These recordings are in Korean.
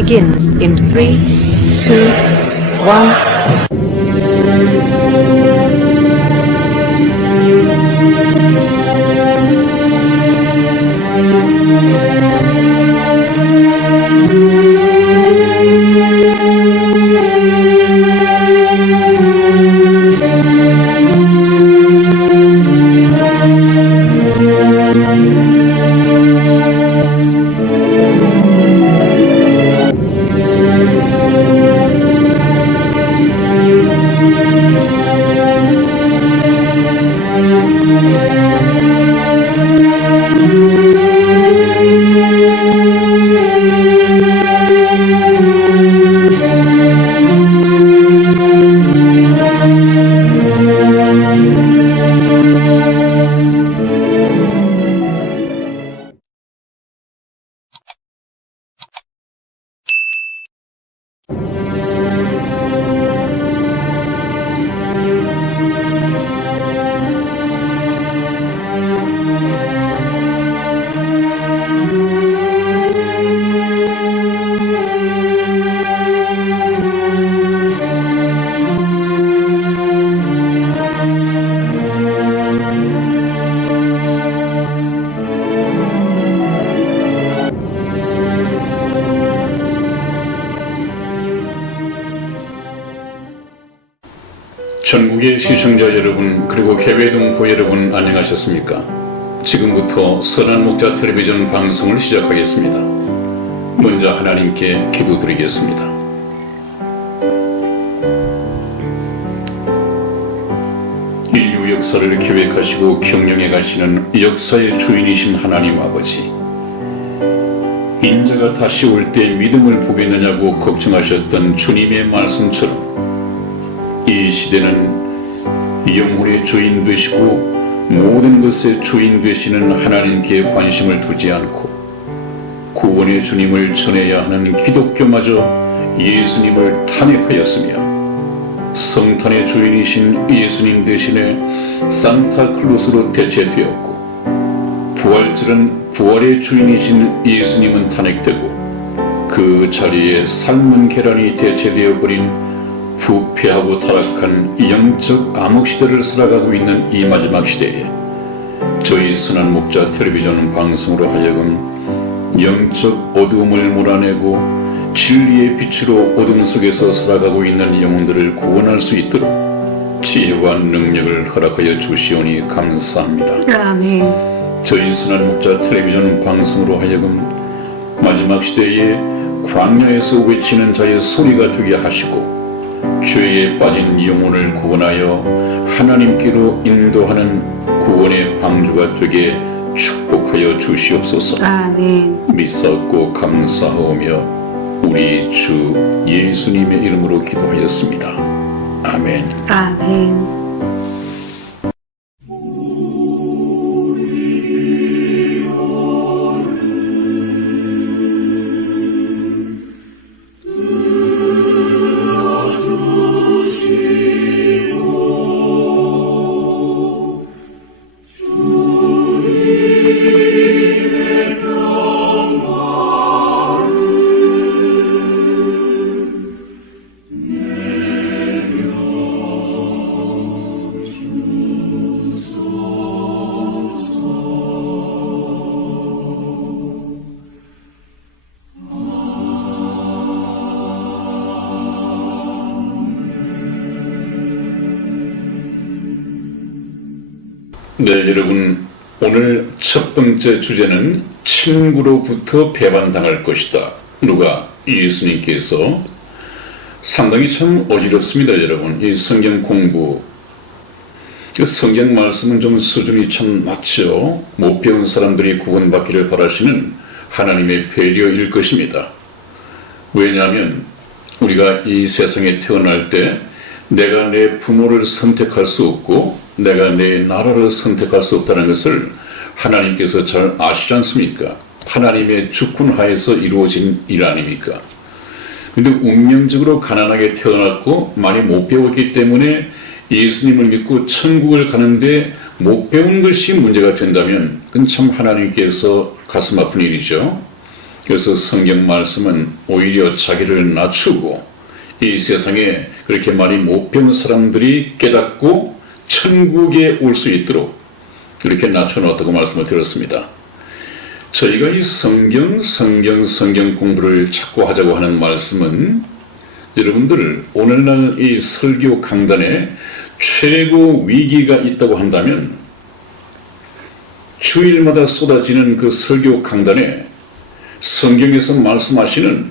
begins in 3, 2, 1. 전국의 시청자 여러분, 그리고 해외 동포 여러분, 안녕하셨습니까? 지금부터 선한 목자 텔레비전 방송을 시작하겠습니다. 먼저 하나님께 기도드리겠습니다. 인류 역사를 기획하시고 경영해 가시는 역사의 주인이신 하나님 아버지, 인자가 다시 올 때 믿음을 보겠느냐고 걱정하셨던 주님의 말씀처럼 이 시대는 영혼의 주인 되시고 모든 것의 주인 되시는 하나님께 관심을 두지 않고 구원의 주님을 전해야 하는 기독교마저 예수님을 탄핵하였으며 성탄의 주인이신 예수님 대신에 산타클로스로 대체되었고 부활절은 부활의 주인이신 예수님은 탄핵되고 그 자리에 삶은 계란이 대체되어 버린 부패하고 타락한 영적 암흑시대를 살아가고 있는 이 마지막 시대에 저희 선한 목자 텔레비전 방송으로 하여금 영적 어두움을 몰아내고 진리의 빛으로 어둠 속에서 살아가고 있는 영혼들을 구원할 수 있도록 지혜와 능력을 허락하여 주시오니 감사합니다. 아멘. 저희 선한 목자 텔레비전 방송으로 하여금 마지막 시대에 광야에서 외치는 자의 소리가 되게 하시고 죄에 빠진 영혼을 구원하여 하나님께로 인도하는 구원의 방주가 되게 축복하여 주시옵소서. 아멘. 믿사옵고 감사하오며 우리 주 예수님의 이름으로 기도하였습니다. 아멘. 아멘. 네, 여러분, 오늘 첫 번째 주제는 친구로부터 배반당할 것이다. 누가? 예수님께서. 상당히 참 어지럽습니다, 여러분. 이 성경 공부, 성경 말씀은 좀 수준이 참 낮죠. 못 배운 사람들이 구원받기를 바라시는 하나님의 배려일 것입니다. 왜냐하면 우리가 이 세상에 태어날 때 내가 내 부모를 선택할 수 없고 내가 내 나라를 선택할 수 없다는 것을 하나님께서 잘 아시지 않습니까? 하나님의 주권 하에서 이루어진 일 아닙니까? 근데 운명적으로 가난하게 태어났고 많이 못 배웠기 때문에 예수님을 믿고 천국을 가는데 못 배운 것이 문제가 된다면 그건 참 하나님께서 가슴 아픈 일이죠. 그래서 성경 말씀은 오히려 자기를 낮추고 이 세상에 그렇게 많이 못 배운 사람들이 깨닫고 천국에 올 수 있도록 이렇게 낮춰놓았다고 말씀을 드렸습니다. 저희가 이 성경 공부를 자꾸 하자고 하는 말씀은 여러분들 오늘날 이 설교 강단에 최고 위기가 있다고 한다면 주일마다 쏟아지는 그 설교 강단에 성경에서 말씀하시는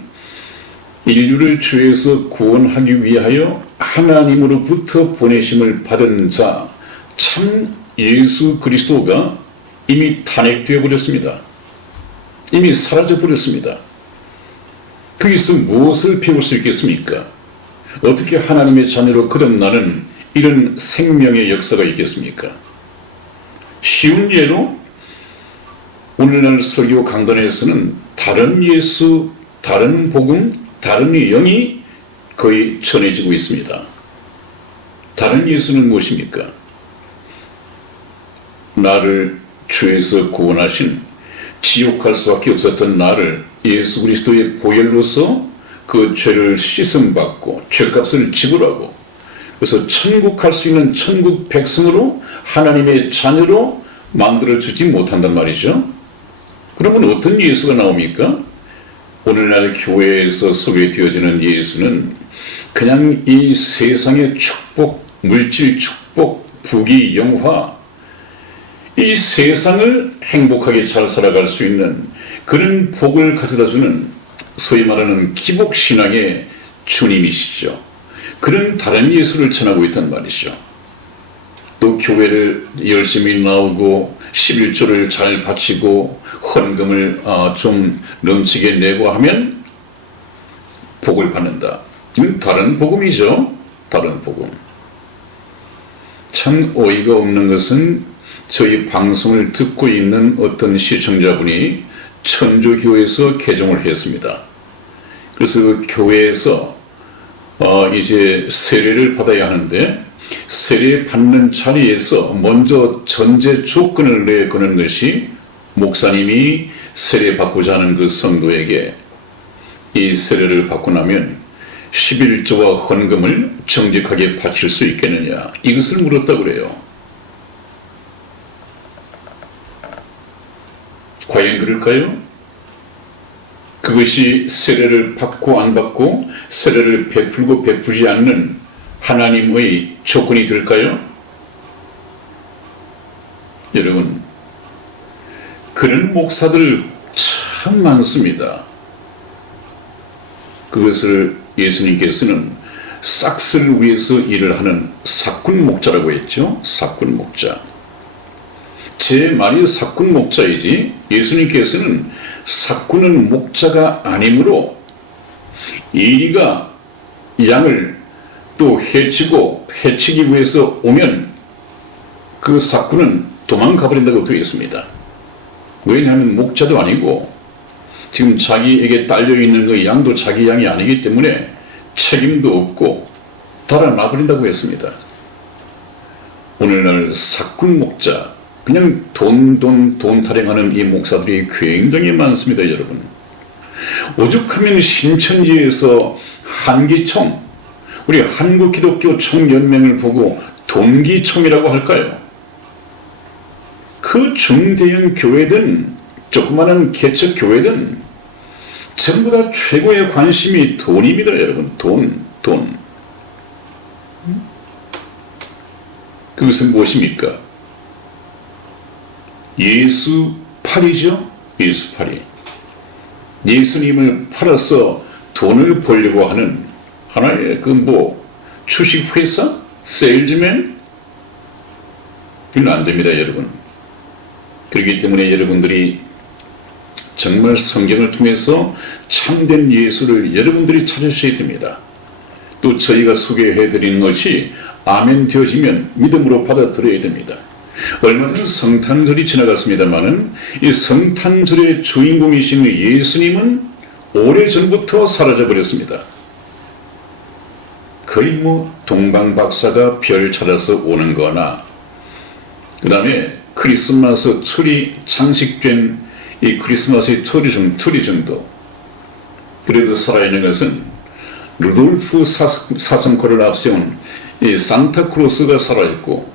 인류를 죄에서 구원하기 위하여 하나님으로부터 보내심을 받은 자, 참 예수 그리스도가 이미 탄핵되어 버렸습니다. 이미 사라져 버렸습니다. 거기서 무엇을 배울 수 있겠습니까? 어떻게 하나님의 자녀로 거듭나는 이런 생명의 역사가 있겠습니까? 쉬운 예로 오늘날 설교 강단에서는 다른 예수, 다른 복음, 다른 영이 거의 전해지고 있습니다. 다른 예수는 무엇입니까? 나를 죄에서 구원하신 지옥 갈 수밖에 없었던 나를 예수 그리스도의 보혈로서 그 죄를 씻음받고 죄값을 지불하고 그래서 천국 갈 수 있는 천국 백성으로 하나님의 자녀로 만들어주지 못한단 말이죠. 그러면 어떤 예수가 나옵니까? 오늘날 교회에서 소개되어지는 예수는 그냥 이 세상의 축복, 물질 축복, 부귀 영화, 이 세상을 행복하게 잘 살아갈 수 있는 그런 복을 가져다주는 소위 말하는 기복신앙의 주님이시죠. 그런 다른 예수를 전하고 있단 말이죠. 또 교회를 열심히 나오고 11조를 잘 바치고 헌금을 좀 넘치게 내고 하면 복을 받는다. 이건 다른 복음이죠. 다른 복음. 참 어이가 없는 것은 저희 방송을 듣고 있는 어떤 시청자분이 천주교에서 개종을 했습니다. 그래서 그 교회에서 이제 세례를 받아야 하는데 세례 받는 자리에서 먼저 전제 조건을 내거는 것이 목사님이 세례 받고자 하는 그 성도에게 이 세례를 받고 나면 11조와 헌금을 정직하게 바칠 수 있겠느냐, 이것을 물었다고 그래요. 과연 그럴까요? 그것이 세례를 받고 안 받고 세례를 베풀고 베풀지 않는 하나님의 조건이 될까요? 여러분, 그런 목사들 참 많습니다. 그것을 예수님께서는 싹스를 위해서 일을 하는 사꾼 목자라고 했죠. 사꾼 목자. 제 말이 사꾼 목자이지 예수님께서는 사꾼은 목자가 아니므로 이리가 양을 또 해치기 위해서 오면 그 사꾼은 도망가 버린다고 되겠습니다. 왜냐하면 목자도 아니고 지금 자기에게 딸려있는 그 양도 자기 양이 아니기 때문에 책임도 없고 달아나 버린다고 했습니다. 오늘날 사꾼 목자, 그냥 돈 타령하는 이 목사들이 굉장히 많습니다, 여러분. 오죽하면 신천지에서 한기총, 우리 한국기독교총연맹을 보고 돈기총이라고 할까요? 그 중대형 교회든 조그마한 개척 교회든 전부 다 최고의 관심이 돈입니다, 여러분. 돈. 그것은 무엇입니까? 예수팔이죠. 예수팔이. 예수님을 팔아서 돈을 벌려고 하는 하나의 주식회사? 세일즈맨? 이건 안 됩니다, 여러분. 그렇기 때문에 여러분들이 정말 성경을 통해서 참된 예수를 여러분들이 찾으셔야 됩니다. 또 저희가 소개해드리는 것이 아멘 되어지면 믿음으로 받아들여야 됩니다. 얼마 전 성탄절이 지나갔습니다마는 이 성탄절의 주인공이신 예수님은 오래전부터 사라져버렸습니다. 거의 동방박사가 별 찾아서 오는 거나 그 다음에 크리스마스 트리 장식된 이 크리스마스의 투리즘도 그래도 살아있는 것은 루돌프 사슴코를 앞세운 이 산타크로스가 살아있고,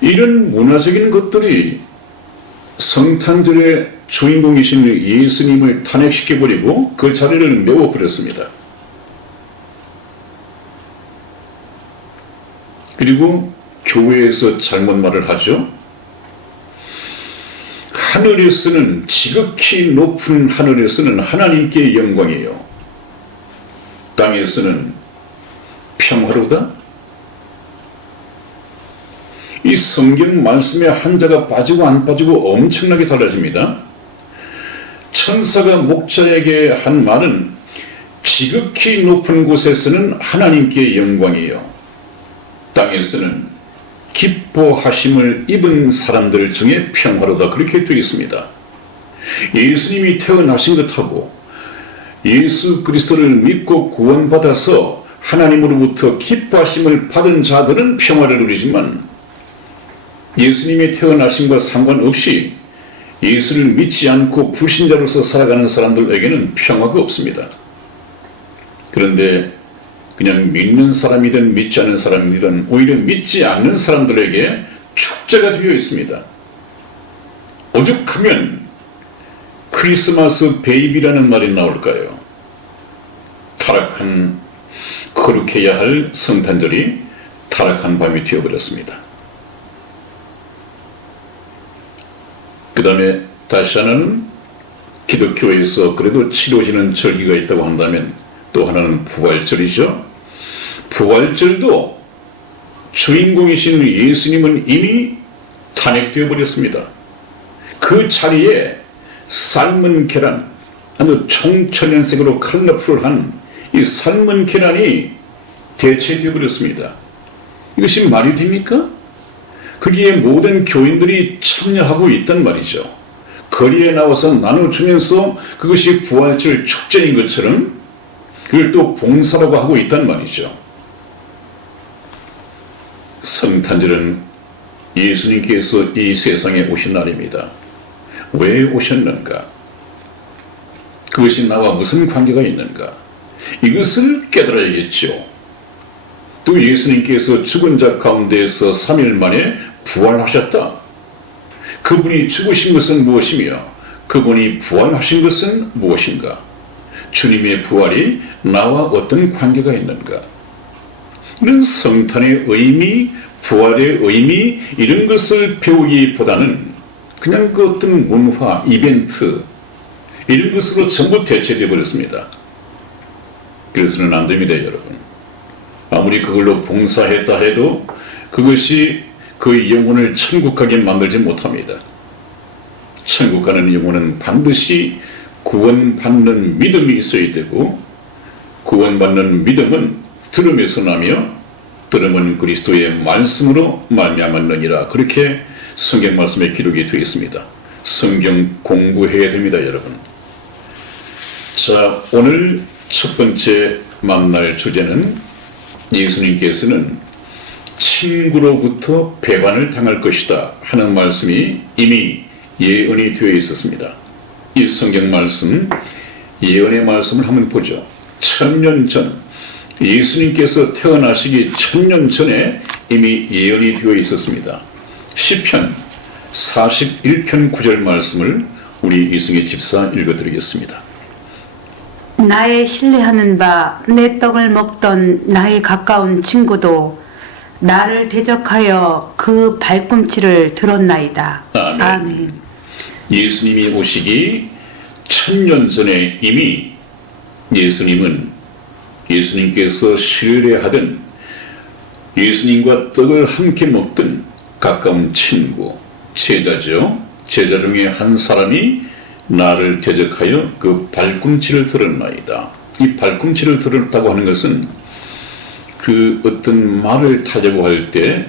이런 문화적인 것들이 성탄절의 주인공이신 예수님을 탄핵시켜버리고 그 자리를 메워버렸습니다. 그리고 교회에서 잘못 말을 하죠. 하늘에서는, 지극히 높은 하늘에서는 하나님께 영광이에요. 땅에서는 평화로다? 이 성경 말씀의 한자가 빠지고 안 빠지고 엄청나게 달라집니다. 천사가 목자에게 한 말은 지극히 높은 곳에서는 하나님께 영광이에요. 땅에서는 기뻐하심을 입은 사람들 중에 평화로다. 그렇게 되어 있습니다. 예수님이 태어나신 것하고 예수 그리스도를 믿고 구원받아서 하나님으로부터 기뻐하심을 받은 자들은 평화를 누리지만, 예수님이 태어나심과 상관없이 예수를 믿지 않고 불신자로서 살아가는 사람들에게는 평화가 없습니다. 그런데 그냥 믿는 사람이든 믿지 않는 사람이든 오히려 믿지 않는 사람들에게 축제가 되어 있습니다. 오죽하면 크리스마스 베이비라는 말이 나올까요? 타락한, 거룩해야 할 성탄절이 타락한 밤이 되어버렸습니다. 그 다음에 다시 하나는, 기독교에서 그래도 치러지는 절기가 있다고 한다면 또 하나는 부활절이죠. 부활절도 주인공이신 예수님은 이미 탄핵되어 버렸습니다. 그 자리에 삶은 계란, 아주 청천연색으로 컬러풀한 이 삶은 계란이 대체되어 버렸습니다. 이것이 말이 됩니까? 거기에 모든 교인들이 참여하고 있단 말이죠. 거리에 나와서 나눠주면서 그것이 부활절 축제인 것처럼 그걸 또 봉사라고 하고 있단 말이죠. 성탄절은 예수님께서 이 세상에 오신 날입니다. 왜 오셨는가? 그것이 나와 무슨 관계가 있는가? 이것을 깨달아야겠죠. 또 예수님께서 죽은 자 가운데에서 3일 만에 부활하셨다. 그분이 죽으신 것은 무엇이며 그분이 부활하신 것은 무엇인가? 주님의 부활이 나와 어떤 관계가 있는가? 이런 성탄의 의미, 부활의 의미, 이런 것을 배우기보다는 그냥 그 어떤 문화, 이벤트, 이런 것으로 전부 대체되어 버렸습니다. 그래서는 안 됩니다, 여러분. 아무리 그걸로 봉사했다 해도 그것이 그 영혼을 천국 가게 만들지 못합니다. 천국 가는 영혼은 반드시 구원받는 믿음이 있어야 되고, 구원받는 믿음은 들음에서 나며 들음은 그리스도의 말씀으로 말미암았느니라. 그렇게 성경 말씀에 기록이 되어 있습니다. 성경 공부해야 됩니다, 여러분. 자, 오늘 첫 번째 만날 주제는 예수님께서는 친구로부터 배반을 당할 것이다 하는 말씀이 이미 예언이 되어 있었습니다. 이 성경 말씀, 예언의 말씀을 한번 보죠. 1000년 전, 예수님께서 태어나시기 1000년 전에 이미 예언이 되어 있었습니다. 시편 41편 9절 말씀을 우리 이승희 집사 읽어드리겠습니다. 나의 신뢰하는 바 내 떡을 먹던 나의 가까운 친구도 나를 대적하여 그 발꿈치를 들었나이다. 아멘. 아멘. 예수님이 오시기 1000년 전에 이미 예수님께서 신뢰하던, 예수님과 떡을 함께 먹던 가까운 친구, 제자죠. 제자 중에 한 사람이 나를 대적하여 그 발꿈치를 들었나이다. 이 발꿈치를 들었다고 하는 것은 그 어떤 말을 타려고 할 때,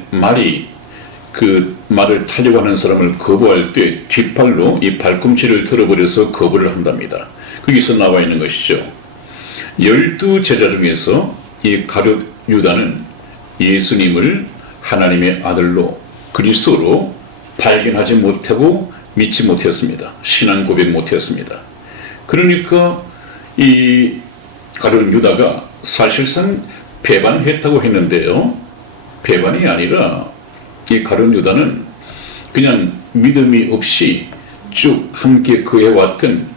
그 말을 타려고 하는 사람을 거부할 때 뒷발로 이 발꿈치를 들어버려서 거부를 한답니다. 거기서 나와 있는 것이죠. 12 제자 중에서 이 가룟 유다는 예수님을 하나님의 아들로, 그리스도로 발견하지 못하고 믿지 못했습니다. 신앙 고백 못했습니다. 그러니까 이 가룟 유다가 사실상 배반했다고 했는데요. 배반이 아니라 이 가룟 유다는 그냥 믿음이 없이 쭉 함께 거해왔던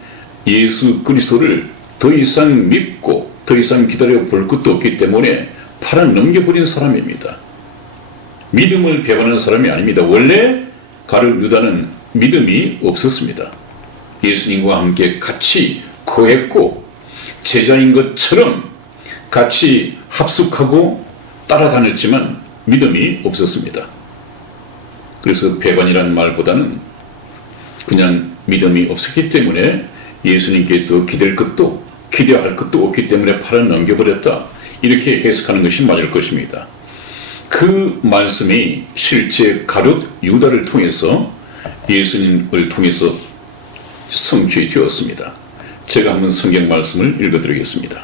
예수 그리스도를 더 이상 믿고 더 이상 기다려 볼 것도 없기 때문에 팔아 넘겨버린 사람입니다. 믿음을 배반하는 사람이 아닙니다. 원래 가룟 유다는 믿음이 없었습니다. 예수님과 함께 같이 거했고 제자인 것처럼 같이 합숙하고 따라다녔지만 믿음이 없었습니다. 그래서 배반이라는 말보다는 그냥 믿음이 없었기 때문에 예수님께 또 기대할 것도 없기 때문에 팔아 넘겨버렸다. 이렇게 해석하는 것이 맞을 것입니다. 그 말씀이 실제 가룟 유다를 통해서 예수님을 통해서 성취 되었습니다. 제가 한번 성경 말씀을 읽어드리겠습니다.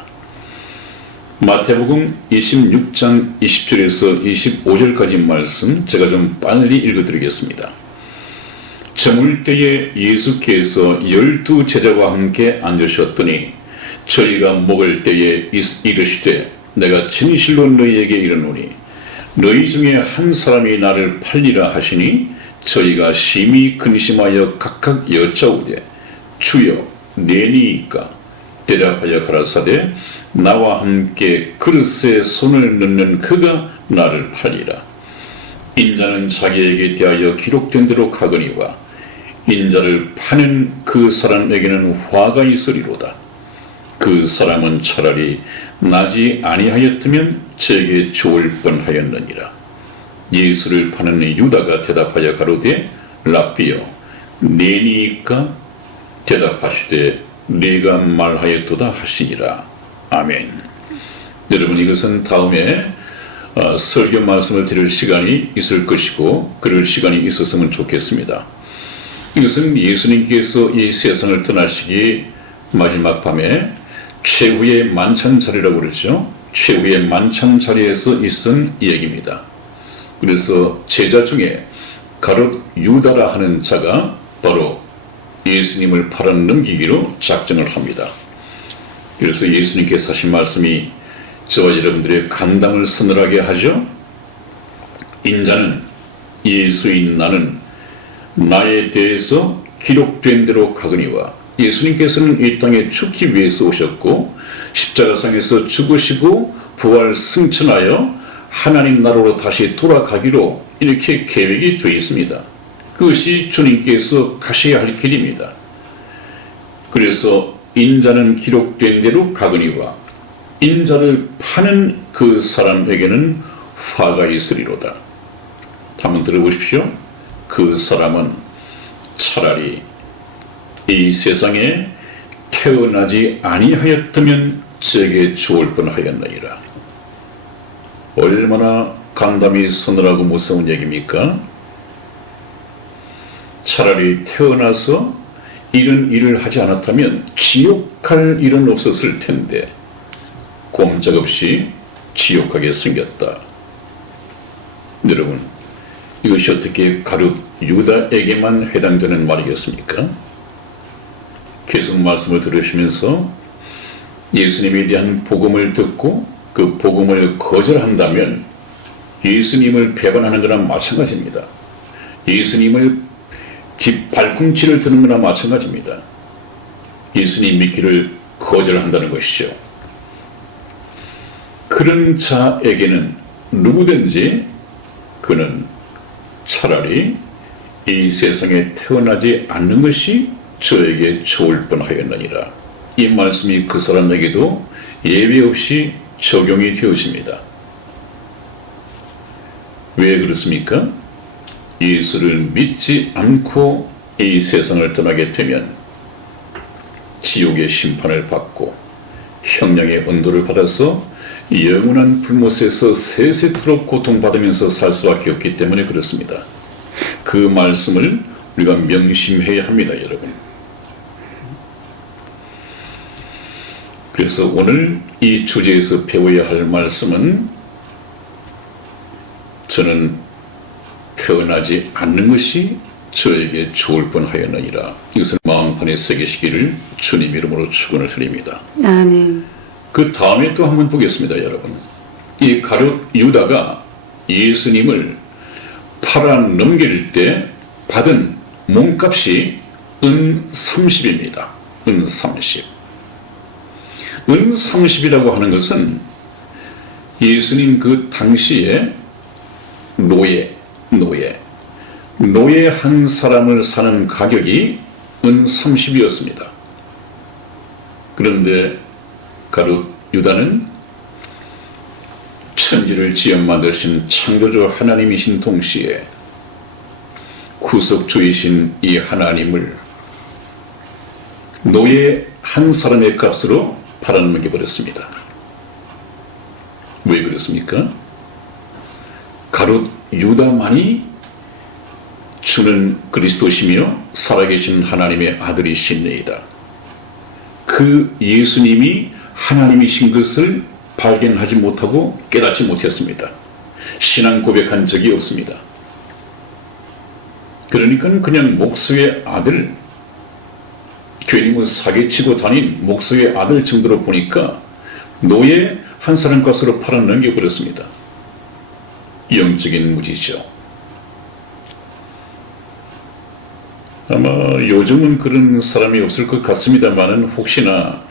마태복음 26장 20절에서 25절까지 말씀 제가 좀 빨리 읽어드리겠습니다. 저물 때에 예수께서 12 제자와 함께 앉으셨더니 저희가 먹을 때에 이르시되 내가 진실로 너희에게 이르노니 너희 중에 한 사람이 나를 팔리라 하시니 저희가 심히 근심하여 각각 여짜오되 주여 내니이까 대답하여 가라사대 나와 함께 그릇에 손을 넣는 그가 나를 팔리라. 인자는 자기에게 대하여 기록된 대로 가거니와 인자를 파는 그 사람에게는 화가 있으리로다. 그 사람은 차라리 나지 아니하였으면 제게 좋을 뻔하였느니라. 예수를 파는 유다가 대답하여 가로되 랍비여 내니이까 대답하시되 네가 말하였도다 하시니라. 아멘. 여러분 이것은 다음에 설교 말씀을 드릴 시간이 있을 것이고 그럴 시간이 있었으면 좋겠습니다. 이것은 예수님께서 이 세상을 떠나시기 마지막 밤에 최후의 만찬자리라고 그러죠. 최후의 만찬자리에서 있었던 이야기입니다. 그래서 제자 중에 가룟 유다라 하는 자가 바로 예수님을 팔아 넘기기로 작정을 합니다. 그래서 예수님께서 하신 말씀이 저와 여러분들의 감당을 서늘하게 하죠. 인자는 예수인 나는 나에 대해서 기록된 대로 가거니와 예수님께서는 이 땅에 죽기 위해서 오셨고 십자가상에서 죽으시고 부활 승천하여 하나님 나라로 다시 돌아가기로 이렇게 계획이 되어 있습니다. 그것이 주님께서 가셔야 할 길입니다. 그래서 인자는 기록된 대로 가거니와 인자를 파는 그 사람에게는 화가 있으리로다. 한번 들어보십시오. 그 사람은 차라리 이 세상에 태어나지 아니하였다면 제게 좋을 뻔하였느니라. 얼마나 간담이 서늘하고 무서운 얘기입니까? 차라리 태어나서 이런 일을 하지 않았다면 지옥할 일은 없었을 텐데 꼼짝없이 지옥하게 생겼다. 여러분 이것이 어떻게 가룟 유다에게만 해당되는 말이겠습니까? 계속 말씀을 들으시면서 예수님에 대한 복음을 듣고 그 복음을 거절한다면 예수님을 배반하는 거나 마찬가지입니다. 예수님을 뒷발꿈치를 드는 거나 마찬가지입니다. 예수님 믿기를 거절한다는 것이죠. 그런 자에게는 누구든지 그는 차라리 이 세상에 태어나지 않는 것이 저에게 좋을 뻔하였느니라. 이 말씀이 그 사람에게도 예외 없이 적용이 되어집니다. 왜 그렇습니까? 예수를 믿지 않고 이 세상을 떠나게 되면 지옥의 심판을 받고 형량의 언도를 받아서 영원한 불못에서 세세토록 고통받으면서 살 수밖에 없기 때문에 그렇습니다. 그 말씀을 우리가 명심해야 합니다, 여러분. 그래서 오늘 이 주제에서 배워야 할 말씀은 저는 태어나지 않는 것이 저에게 좋을 뻔하였느니라. 이것을 마음판에 새기시기를 주님 이름으로 축원을 드립니다. 아멘. 그 다음에 또 한번 보겠습니다, 여러분. 이 가룟 유다가 예수님을 팔아 넘길 때 받은 몸값이 은 30입니다. 은 30. 은 30이라고 하는 것은 예수님 그 당시에 노예 한 사람을 사는 가격이 은 30이었습니다. 그런데 가룟 유다는 천지를 지어 만드신 창조주 하나님이신 동시에 구속주이신 이 하나님을 노예 한 사람의 값으로 팔아넘겨버렸습니다. 왜 그렇습니까? 가룟 유다만이 주는 그리스도시며 살아계신 하나님의 아들이시니이다. 그 예수님이 하나님이신 것을 발견하지 못하고 깨닫지 못했습니다. 신앙 고백한 적이 없습니다. 그러니까 그냥 목수의 아들, 괜히 뭐 사기치고 다닌 목수의 아들 정도로 보니까 노예 한 사람 값으로 팔아 넘겨버렸습니다. 영적인 무지죠. 아마 요즘은 그런 사람이 없을 것 같습니다만은 혹시나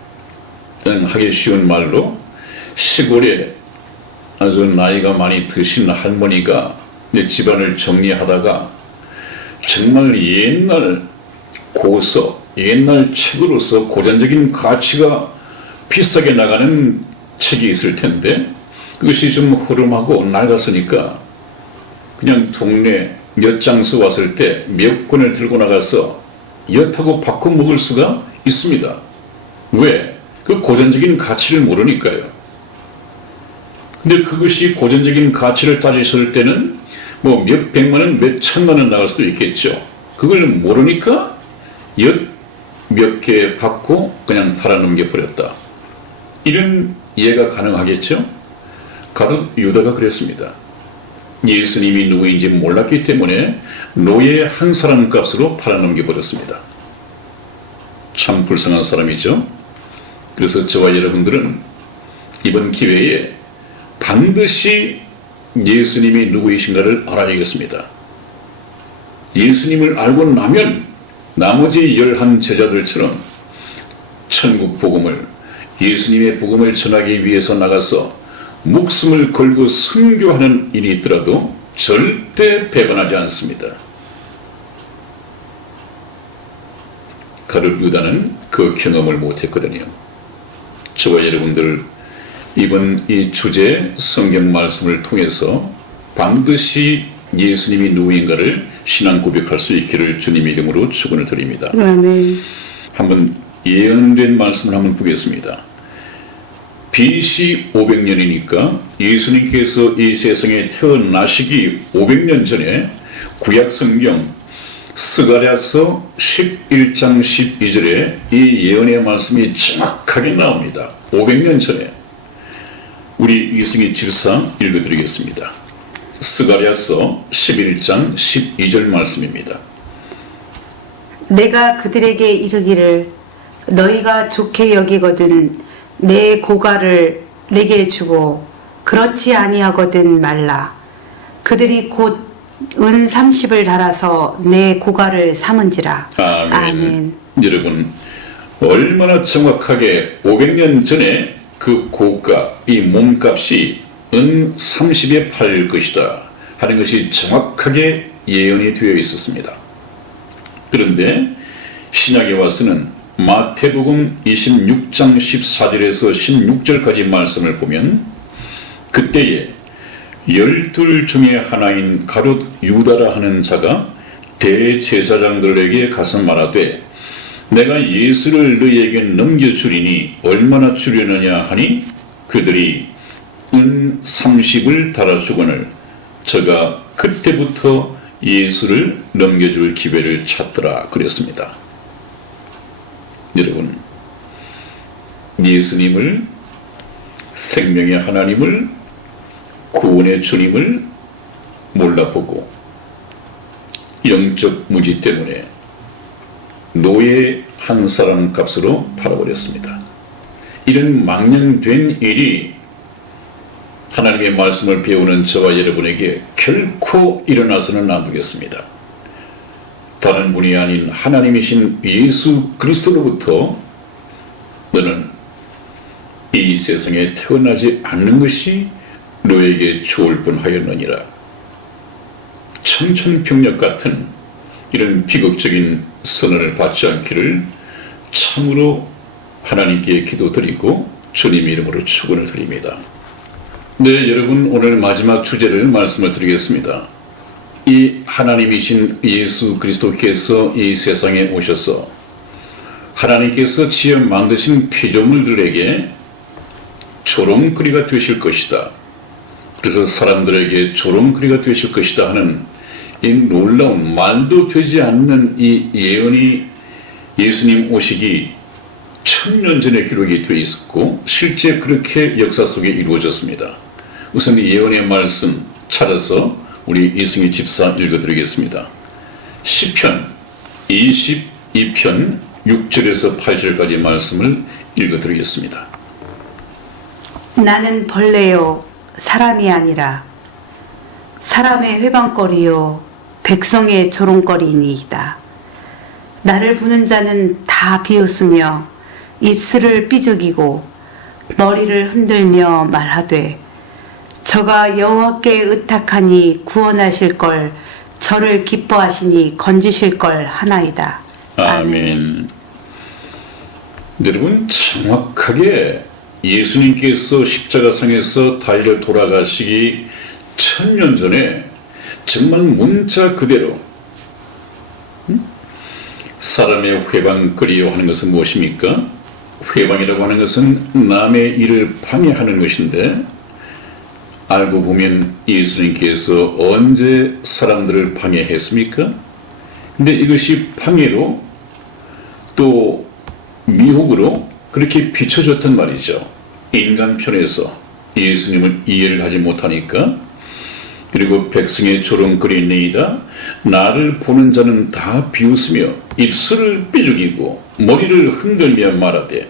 하기 쉬운 말로 시골에 아주 나이가 많이 드신 할머니가 집안을 정리하다가 정말 옛날 고서, 옛날 책으로서 고전적인 가치가 비싸게 나가는 책이 있을 텐데 그것이 좀 흐름하고 낡았으니까 그냥 동네 엿장수 왔을 때 몇 권을 들고 나가서 엿하고 바꿔 먹을 수가 있습니다. 왜? 그 고전적인 가치를 모르니까요. 근데 그것이 고전적인 가치를 따졌을 때는 뭐 몇 백만 원, 몇 천만 원 나갈 수도 있겠죠. 그걸 모르니까 엿 몇 개 받고 그냥 팔아넘겨 버렸다. 이런 이해가 가능하겠죠? 가룟 유다가 그랬습니다. 예수님이 누구인지 몰랐기 때문에 노예 한 사람 값으로 팔아넘겨 버렸습니다. 참 불쌍한 사람이죠. 그래서 저와 여러분들은 이번 기회에 반드시 예수님이 누구이신가를 알아야겠습니다. 예수님을 알고 나면 나머지 11 제자들처럼 천국 복음을, 예수님의 복음을 전하기 위해서 나가서 목숨을 걸고 순교하는 일이 있더라도 절대 배반하지 않습니다. 가룟 유다는 그 경험을 못했거든요. 저와 여러분들 이번 이 주제 성경 말씀을 통해서 반드시 예수님이 누구인가를 신앙 고백할 수 있기를 주님 이름으로 축원을 드립니다. 아멘. 한번 예언된 말씀을 한번 보겠습니다. BC 500년이니까 예수님께서 이 세상에 태어나시기 500년 전에 구약 성경 스가랴서 11장 12절에 이 예언의 말씀이 정확하게 나옵니다. 500년 전에. 우리 이승희 집사 읽어드리겠습니다. 스가랴서 11장 12절 말씀입니다. 내가 그들에게 이르기를 너희가 좋게 여기거든 내 고가를 내게 주고 그렇지 아니하거든 말라. 그들이 곧 은 30을 달아서 내 고가를 삼은지라. 아멘. 아멘. 여러분 얼마나 정확하게 500년 전에 그 고가, 이 몸값이 은 30에 팔릴 것이다 하는 것이 정확하게 예언이 되어 있었습니다. 그런데 신약에 와서는 마태복음 26장 14절에서 16절까지 말씀을 보면 그때에 12 중에 하나인 가룟 유다라 하는 자가 대제사장들에게 가서 말하되 내가 예수를 너희에게 넘겨주리니 얼마나 주려느냐 하니 그들이 은 30을 달아주거늘 저가 그때부터 예수를 넘겨줄 기회를 찾더라 그랬습니다. 여러분 예수님을, 생명의 하나님을, 구원의 주님을 몰라보고 영적 무지 때문에 노예 한 사람 값으로 팔아버렸습니다. 이런 망령된 일이 하나님의 말씀을 배우는 저와 여러분에게 결코 일어나서는 안 되겠습니다. 다른 분이 아닌 하나님이신 예수 그리스도로부터 너는 이 세상에 태어나지 않는 것이 너에게 좋을 뻔하였느니라. 청천벽력 같은 이런 비극적인 선언을 받지 않기를 참으로 하나님께 기도드리고 주님 이름으로 축원을 드립니다. 네, 여러분, 오늘 마지막 주제를 말씀을 드리겠습니다. 이 하나님이신 예수 그리스도께서 이 세상에 오셔서 하나님께서 지어 만드신 피조물들에게 조롱거리가 되실 것이다. 그래서 사람들에게 조롱거리가 되실 것이다 하는 이 놀라운 말도 되지 않는 이 예언이 예수님 오시기 1000년 전에 기록이 되어 있었고 실제 그렇게 역사 속에 이루어졌습니다. 우선 이 예언의 말씀 찾아서 우리 이승희 집사 읽어드리겠습니다. 시편 22편 6절에서 8절까지 말씀을 읽어드리겠습니다. 나는 벌레요 사람이 아니라 사람의 회방거리요 백성의 조롱거리니이다. 나를 부는 자는 다 비웃으며 입술을 삐죽이고 머리를 흔들며 말하되 저가 여호와께 의탁하니 구원하실 걸 저를 기뻐하시니 건지실 걸 하나이다. 아멘. 여러분, 정확하게 예수님께서 십자가상에서 달려 돌아가시기 1000년 전에 정말 문자 그대로 사람의 회방거리요 하는 것은 무엇입니까? 회방이라고 하는 것은 남의 일을 방해하는 것인데 알고 보면 예수님께서 언제 사람들을 방해했습니까? 근데 이것이 방해로 또 미혹으로 그렇게 비춰졌단 말이죠. 인간 편에서 예수님을 이해를 하지 못하니까. 그리고 백성의 조롱거리니이다. 나를 보는 자는 다 비웃으며 입술을 삐죽이고 머리를 흔들며 말하되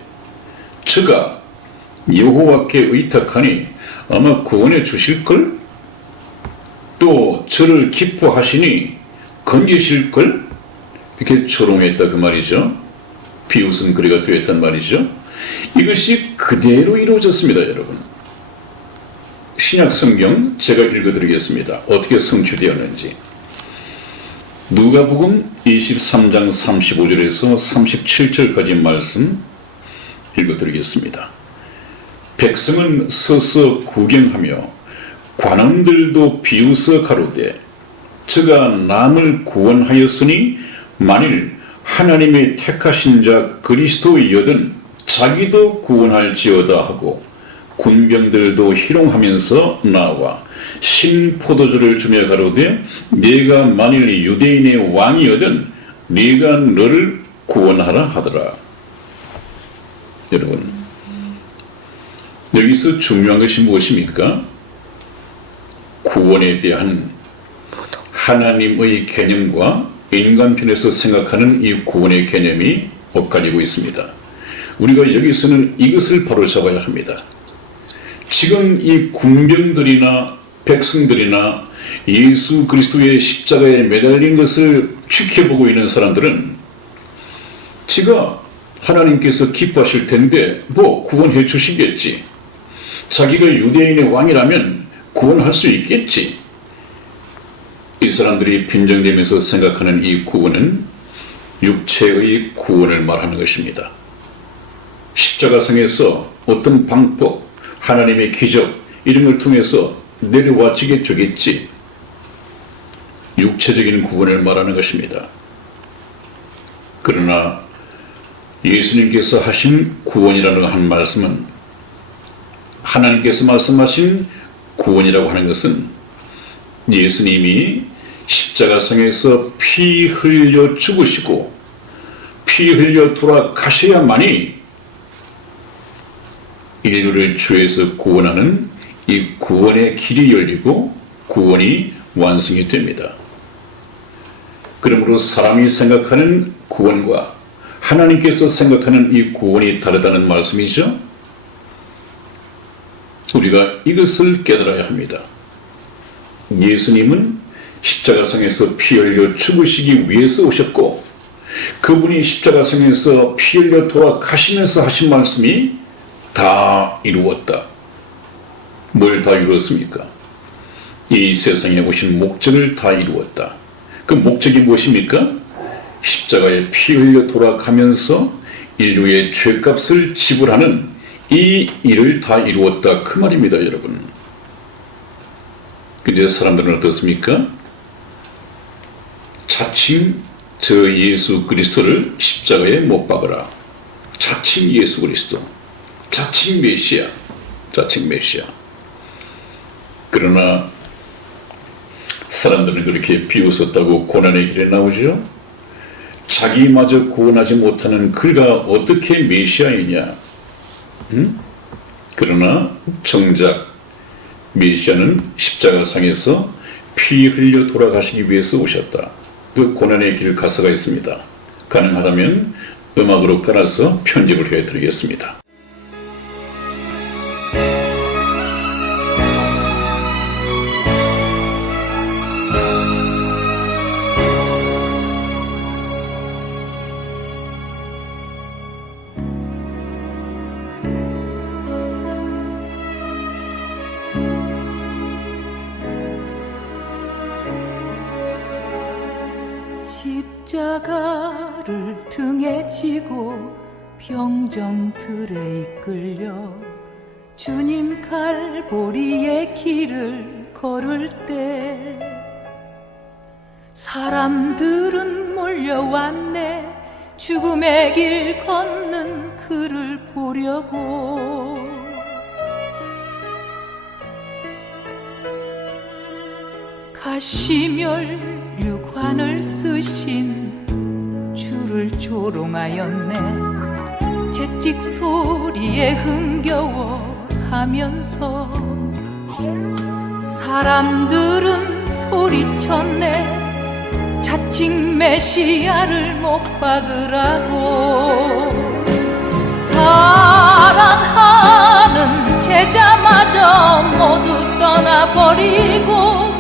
저가 여호와께 의탁하니 아마 구원해 주실걸? 또 저를 기뻐하시니 건지실걸? 이렇게 조롱했다 그 말이죠. 비웃음거리가 되었단 말이죠. 이것이 그대로 이루어졌습니다, 여러분. 신약 성경 제가 읽어드리겠습니다. 어떻게 성취되었는지. 누가복음 23장 35절에서 37절까지 말씀 읽어드리겠습니다. 백성은 서서 구경하며 관원들도 비웃어 가로되 저가 남을 구원하였으니 만일 하나님의 택하신 자 그리스도이거든 자기도 구원할지어다 하고 군병들도 희롱하면서 나와 신포도주를 주며 가로되 네가 만일 유대인의 왕이거든 네가 너를 구원하라 하더라. 여러분, 여기서 중요한 것이 무엇입니까? 구원에 대한 하나님의 개념과 인간편에서 생각하는 이 구원의 개념이 엇갈리고 있습니다. 우리가 여기서는 이것을 바로 잡아야 합니다. 지금 이 군병들이나 백성들이나 예수 그리스도의 십자가에 매달린 것을 지켜보고 있는 사람들은 지가 하나님께서 기뻐하실 텐데 뭐 구원해 주시겠지. 자기가 유대인의 왕이라면 구원할 수 있겠지. 이 사람들이 빈정대면서 생각하는 이 구원은 육체의 구원을 말하는 것입니다. 십자가상에서 어떤 방법, 하나님의 기적 이런 걸 통해서 내려와지게 되겠지. 육체적인 구원을 말하는 것입니다. 그러나 예수님께서 하신 구원이라는 한 말씀은 하나님께서 말씀하신 구원이라고 하는 것은 예수님이 십자가상에서 피 흘려 죽으시고 피 흘려 돌아가셔야만이 인류를 죄에서 구원하는 이 구원의 길이 열리고 구원이 완성이 됩니다. 그러므로 사람이 생각하는 구원과 하나님께서 생각하는 이 구원이 다르다는 말씀이죠. 우리가 이것을 깨달아야 합니다. 예수님은 십자가상에서 피 흘려 죽으시기 위해서 오셨고, 그분이 십자가상에서 피 흘려 돌아가시면서 하신 말씀이 다 이루었다. 뭘 다 이루었습니까? 이 세상에 오신 목적을 다 이루었다. 그 목적이 무엇입니까? 십자가에 피 흘려 돌아가면서 인류의 죄값을 지불하는 이 일을 다 이루었다, 그 말입니다, 여러분. 근데 사람들은 어떻습니까? 자칭 저 예수 그리스도를 십자가에 못 박으라. 자칭 예수 그리스도, 자칭 메시아, 자칭 메시아. 그러나 사람들은 그렇게 비웃었다고 고난의 길에 나오죠. 자기마저 구원하지 못하는 그가 어떻게 메시아이냐. 그러나 정작 메시아는 십자가상에서 피 흘려 돌아가시기 위해서 오셨다. 그 고난의 길 가사가 있습니다. 가능하다면 음악으로 깔아서 편집을 해드리겠습니다. 십자가를 등에 지고 병정들에 이끌려 주님 갈보리의 길을 걸을 때 사람들은 몰려왔네. 죽음의 길 걷는 그를 보려고. 가시면류관을 쓰신 주를 조롱하였네. 채찍 소리에 흥겨워하면서 사람들은 소리쳤네. 자칭 메시아를 못 박으라고. 사랑하는 제자마저 모두 떠나버리고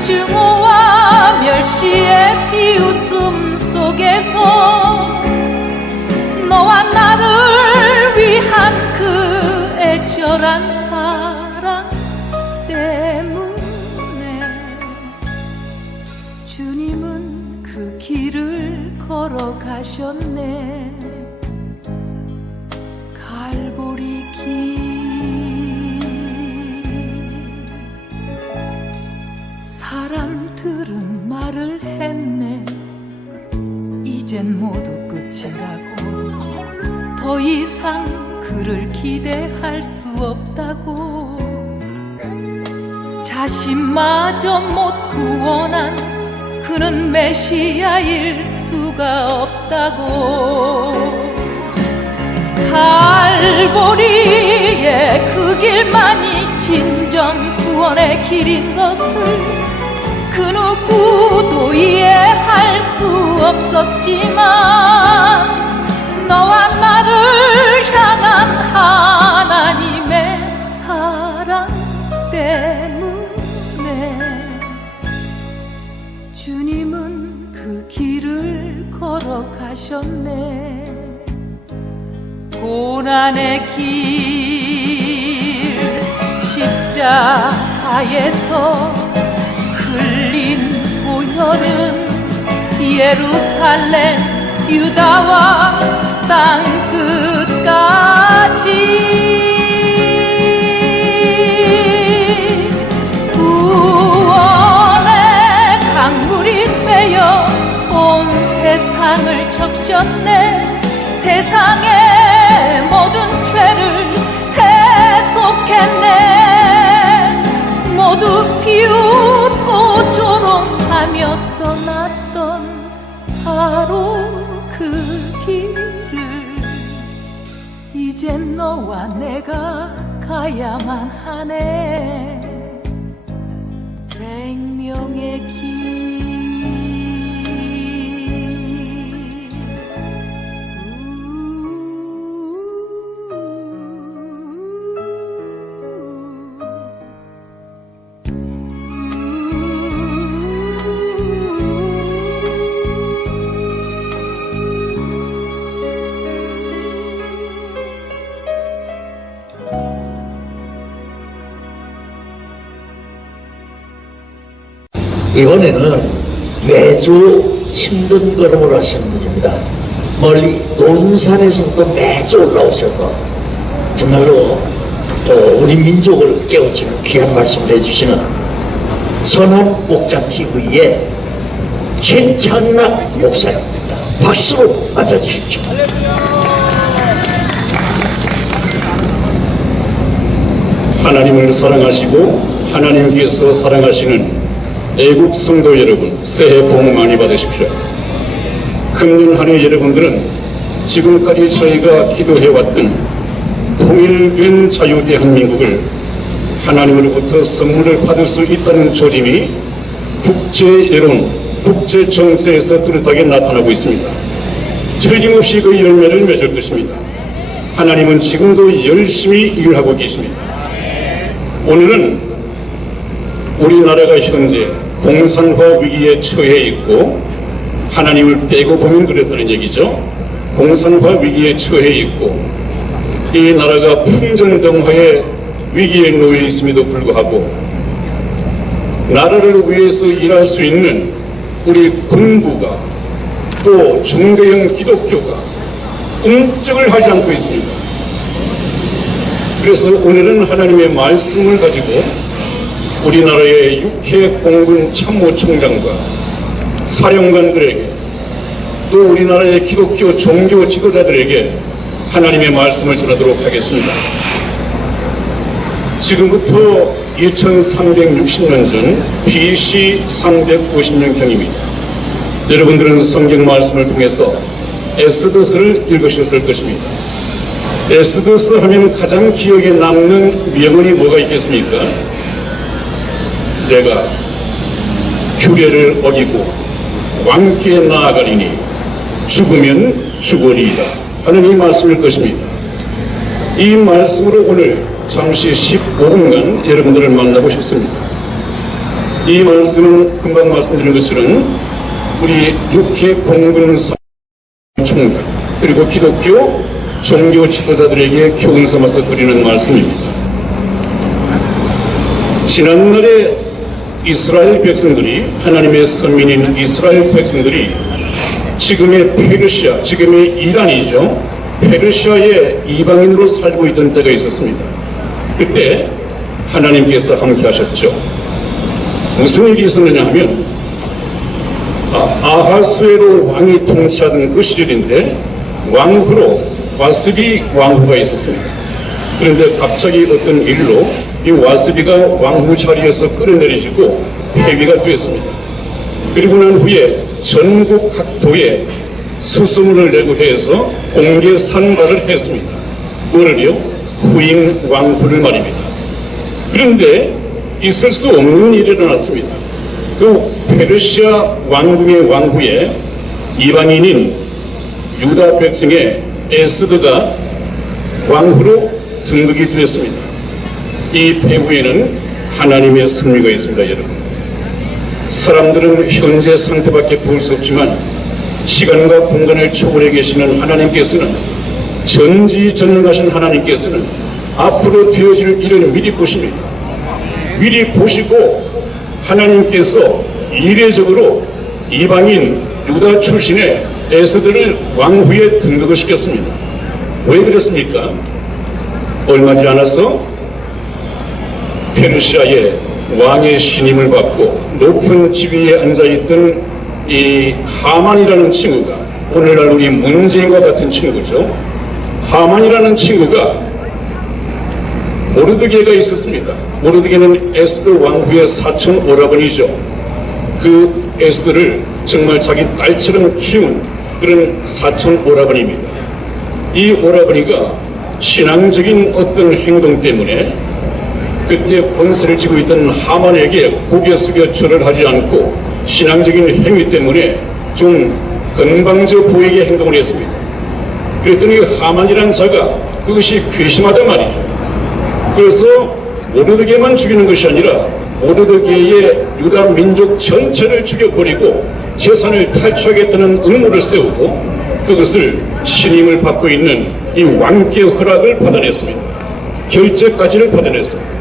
증오와 멸시의 비웃음 속에서 너와 나를 위한 그 애절한 사랑 때문에 주님은 그 길을 걸어가셨네. 갈보리 길. 사람들은 말을 했네. 이젠 모두 끝이라고. 더 이상 그를 기대할 수 없다고. 자신마저 못 구원한 그는 메시아일 수가 없다고. 갈보리의 그 길만이 진정 구원의 길인 것을 그 누구도 이해할 수 없었지만 너와 나를 향한 하나님의 사랑 때문에 주님은 그 길을 걸어가셨네. 고난의 길 십자가에서 흘린 보혈은 예루살렘 유다와 땅 끝까지 구원의 강물이 되어 온 세상을 적셨네. 세상의 모든 죄를 대속했네. 모두 비웃고 조롱하며 떠났던 바로 그 길을 이젠 너와 내가 가야만 하네. 생명의 길. 이번에는 매주 힘든 걸음을 하시는 분입니다. 멀리 논산에서부터 매주 올라오셔서 정말로 또 우리 민족을 깨우치는 귀한 말씀을 해주시는 선한 목자TV의 최창락 목사입니다. 박수로 맞아주십시오. 하나님을 사랑하시고 하나님께서 사랑하시는 애국 성도 여러분, 새해 복 많이 받으십시오. 금년 한 해 여러분들은 지금까지 저희가 기도해왔던 통일된 자유대한민국을 하나님으로부터 선물을 받을 수 있다는 조짐이 국제여론, 국제정세에서 뚜렷하게 나타나고 있습니다. 틀림없이 그 열매를 맺을 것입니다. 하나님은 지금도 열심히 일하고 계십니다. 오늘은 우리나라가 현재 공산화 위기에 처해 있고, 하나님을 빼고 보면 그렇다는 얘기죠. 공산화 위기에 처해 있고 이 나라가 풍전등화의 위기에 놓여 있음에도 불구하고 나라를 위해서 일할 수 있는 우리 군부가 또 중대형 기독교가 움직을 하지 않고 있습니다. 그래서 오늘은 하나님의 말씀을 가지고 우리나라의 육해 공군 참모총장과 사령관들에게 또 우리나라의 기독교 종교 지도자들에게 하나님의 말씀을 전하도록 하겠습니다. 지금부터 2360년 전 BC 350년경입니다. 여러분들은 성경 말씀을 통해서 에스더스를 읽으셨을 것입니다. 에스더스 하면 가장 기억에 남는 명언이 뭐가 있겠습니까? 내가 규례를 어기고 왕께 나아가리니 죽으면 죽으리이다 하는 이 말씀일 것입니다. 이 말씀으로 오늘 잠시 15분간 여러분들을 만나고 싶습니다. 이 말씀은 금방 말씀드린 것처럼 우리 육해 공군 총장 그리고 기독교 종교 지도자들에게 교훈 삼아서 드리는 말씀입니다. 지난날에 이스라엘 백성들이, 하나님의 선민인 이스라엘 백성들이 지금의 페르시아, 지금의 이란이죠, 페르시아의 이방인으로 살고 있던 때가 있었습니다. 그때 하나님께서 함께 하셨죠. 무슨 일이 있었느냐 하면 아하수에로 왕이 통치하던 그 시절인데 왕후로 와스비 왕후가 있었습니다. 그런데 갑자기 어떤 일로 이 와스비가 왕후 자리에서 끌어내려지고 폐위가 되었습니다. 그리고 난 후에 전국 각도에 수소문을 내고 해서 공개 산발을 했습니다. 뭐를요? 후임 왕후를 말입니다. 그런데 있을 수 없는 일이 일어났습니다. 그 페르시아 왕궁의 왕후에 이방인인 유다 백성의 에스더가 왕후로 등극이 되었습니다. 이 배후에는 하나님의 섭리가 있습니다, 여러분. 사람들은 현재 상태밖에 볼 수 없지만 시간과 공간을 초월해 계시는 하나님께서는, 전지전능하신 하나님께서는 앞으로 되어질 일을 미리 보십니다. 미리 보시고 하나님께서 이례적으로 이방인 유다 출신의 에스더를 왕후에 등극을 시켰습니다. 왜 그랬습니까? 얼마 지 않아서 페르시아의 왕의 신임을 받고 높은 지위에 앉아있던 이 하만이라는 친구가, 오늘날 우리 문재인과 같은 친구죠. 하만이라는 친구가 모르드게가 있었습니다. 모르드게는 에스더 왕후의 사촌 오라버니죠. 그 에스더를 정말 자기 딸처럼 키운 그런 사촌 오라버니입니다. 이 오라버니가 신앙적인 어떤 행동 때문에 그때 권세를 쥐고 있던 하만에게 고개 숙여 절을 하지 않고 신앙적인 행위 때문에 좀 건방져 보이게 행동을 했습니다. 그랬더니 하만이라는 자가 그것이 괘씸하단 말이죠. 그래서 모르드게만 죽이는 것이 아니라 모르드게의 유다 민족 전체를 죽여버리고 재산을 탈취하겠다는 음모를 세우고 그것을 신임을 받고 있는 이 왕께 허락을 받아냈습니다. 결재까지를 받아냈습니다.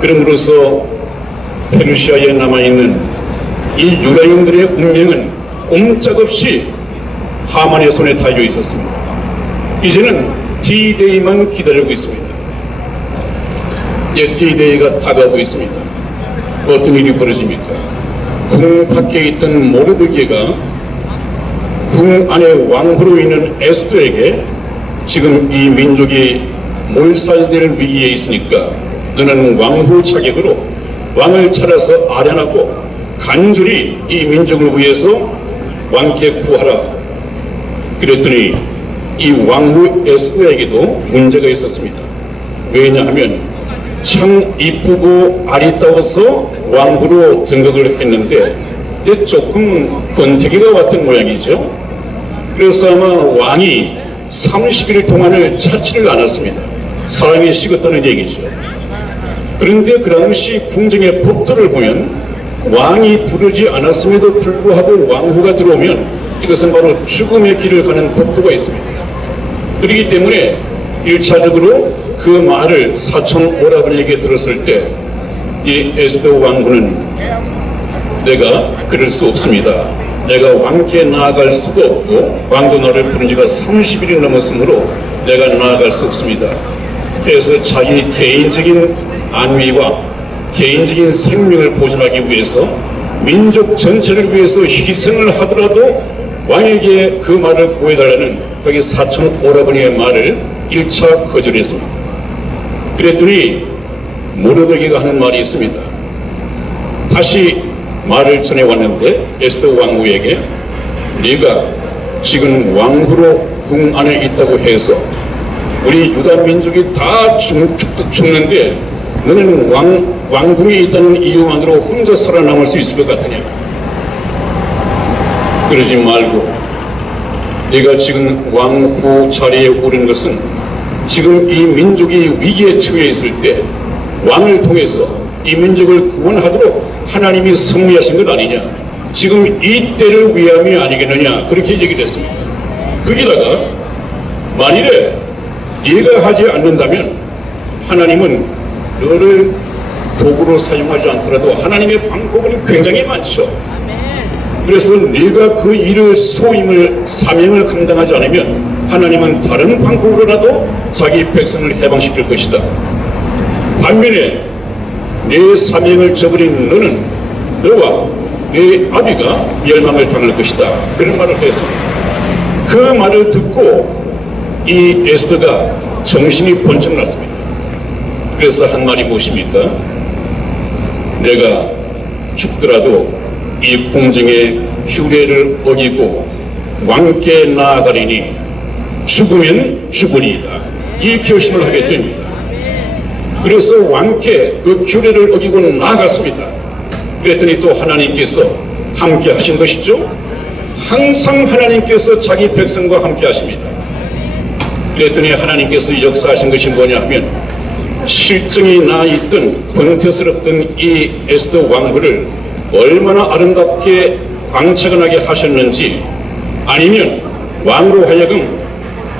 그럼으로써 페르시아에 남아있는 이 유다인들의 운명은 꼼짝없이 하만의 손에 달려 있었습니다. 이제는 D-Day만 기다리고 있습니다. D-Day가 다가오고 있습니다. 어떤 일이 벌어집니까? 궁 밖에 있던 모르드게가 궁 안에 왕후로 있는 에스더에게 지금 이 민족이 몰살될 위기에 있으니까 너는 왕후 자격으로 왕을 찾아서 아련하고 간절히 이 민족을 위해서 왕께 구하라. 그랬더니 이 왕후 에스더에게도 문제가 있었습니다. 왜냐하면 참 이쁘고 아리따워서 왕후로 등극을 했는데 이제 조금 권태기가 왔던 모양이죠. 그래서 아마 왕이 30일 동안을 찾지를 않았습니다. 사랑이 식었다는 얘기죠. 그런데 그 당시 궁정의 법도를 보면 왕이 부르지 않았음에도 불구하고 왕후가 들어오면 이것은 바로 죽음의 길을 가는 법도가 있습니다. 그렇기 때문에 1차적으로 그 말을 사촌 오라버니에게 들었을 때 이 에스더 왕후는 내가 그럴 수 없습니다. 내가 왕께 나아갈 수도 없고 왕도 나를 부른 지가 30일이 넘었으므로 내가 나아갈 수 없습니다. 그래서 자기 개인적인 안위와 개인적인 생명을 보존하기 위해서 민족 전체를 위해서 희생을 하더라도 왕에게 그 말을 구해달라는 거기 사촌 오라버니의 말을 1차 거절했습니다. 그랬더니 모르드게가 하는 말이 있습니다. 다시 말을 전해왔는데 에스더 왕후에게 네가 지금 왕후로 궁 안에 있다고 해서 우리 유다 민족이 다 죽는데 너는 왕궁에 있다는 이유만으로 혼자 살아남을 수 있을 것 같으냐? 그러지 말고 네가 지금 왕후 자리에 오른 것은 지금 이 민족이 위기에 처해 있을 때 왕을 통해서 이 민족을 구원하도록 하나님이 섭리하신 것 아니냐? 지금 이 때를 위함이 아니겠느냐? 그렇게 얘기를 했습니다. 거기다가 만일에 네가 하지 않는다면 하나님은 너를 도구로 사용하지 않더라도 하나님의 방법은 굉장히 많죠. 그래서 네가 그 일을 소임을 사명을 감당하지 않으면 하나님은 다른 방법으로라도 자기 백성을 해방시킬 것이다. 반면에 내 사명을 저버린 너는 너와 네 아비가 멸망을 당할 것이다. 그런 말을 했습니다. 그 말을 듣고 이 에스더가 정신이 번쩍 났습니다. 그래서 한 말이 무엇입니까? 내가 죽더라도 이 궁정의 규례를 어기고 왕께 나아가리니 죽으면 죽으리이다. 이 결심을 하게 됩니다. 그래서 왕께 그 규례를 어기고 나아갔습니다. 그랬더니 또 하나님께서 함께 하신 것이죠. 항상 하나님께서 자기 백성과 함께 하십니다. 그랬더니 하나님께서 역사하신 것이 뭐냐 하면 실정이 나 있던 번태스럽던 이 에스더 왕후를 얼마나 아름답게 광채근하게 하셨는지, 아니면 왕으로 하여금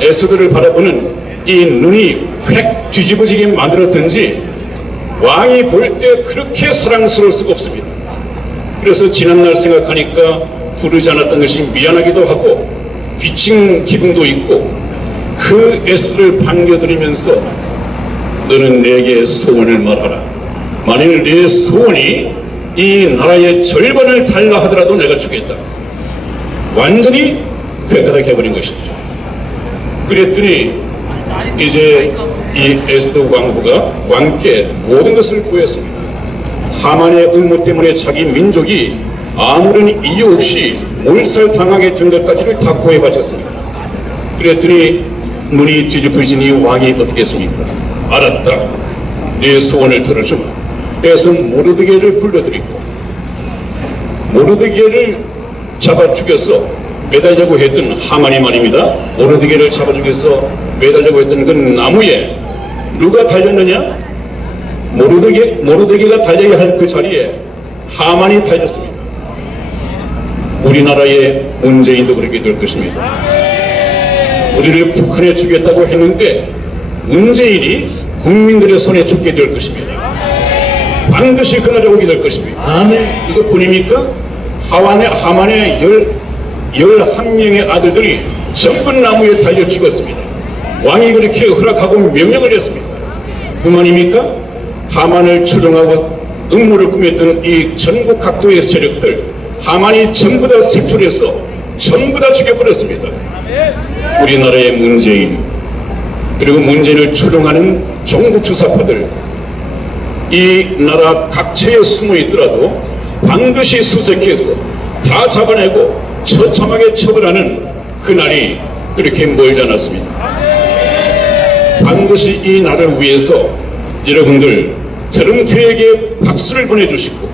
에스더를 바라보는 이 눈이 획 뒤집어지게 만들었든지 왕이 볼 때 그렇게 사랑스러울 수가 없습니다. 그래서 지난날 생각하니까 부르지 않았던 것이 미안하기도 하고 비친 기분도 있고 그 에스더를 반겨드리면서 너는 내게 소원을 말하라. 만일 네 소원이 이 나라의 절반을 달라 하더라도 내가 주겠다. 완전히 배가닥해버린 것이죠. 그랬더니 이제 이 에스더 왕후가 왕께 모든 것을 구했습니다. 하만의 음모 때문에 자기 민족이 아무런 이유 없이 몰살당하게 된 것까지를 다 구해 바쳤습니다. 그랬더니 눈이 뒤집어진 이 왕이 어떻게 했습니까? 알았다. 네 소원을 들어주마. 그래서 모르드게를 불러들이고 모르드게를 잡아 죽여서 매달려고 했던 하만이 말입니다. 모르드게를 잡아 죽여서 매달려고 했던 그 나무에 누가 달렸느냐? 모르드게가 달려야 할 그 자리에 하만이 달렸습니다. 우리나라의 문재인도 그렇게 될 것입니다. 우리를 북한에 주겠다고 했는데 문재인이 국민들의 손에 죽게 될 것입니다. 반드시 그날이 오게 될 것입니다. 아멘. 이거 뿐입니까? 하만의 11명의 아들들이 전부 나무에 달려 죽었습니다. 왕이 그렇게 허락하고 명령을 했습니다. 그만입니까? 하만을 추종하고 음모를 꾸몄던 이 전국 각도의 세력들, 하만이 전부 다 색출해서 전부 다 죽여버렸습니다. 우리나라의 문재인, 그리고 문재인을 추종하는 종북주사파들, 이 나라 각처에 숨어 있더라도 반드시 수색해서 다 잡아내고 처참하게 처벌하는 그날이 그렇게 멀지 않았습니다. 반드시 이 나라를 위해서 여러분들 저런교회에게 박수를 보내주시고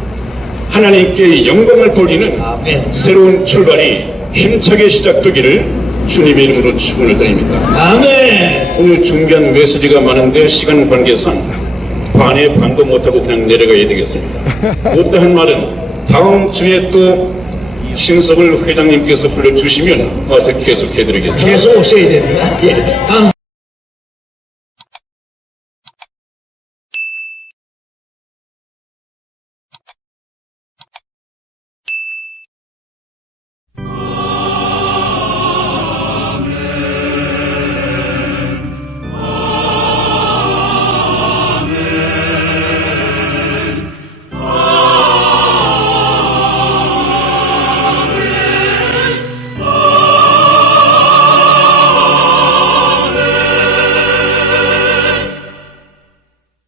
하나님께 영광을 돌리는 아멘. 새로운 출발이 힘차게 시작되기를 주님의 이름으로 축원을 드립니다. 아멘. 오늘 준비한 메시지가 많은데 시간 관계상 반에 반도 못하고 그냥 내려가야 되겠습니다. 못다한 말은 다음 주에 또 신석을 회장님께서 불러주시면 와서 계속 해드리겠습니다. 계속 오셔야 됩니다. 예. 감사합니다.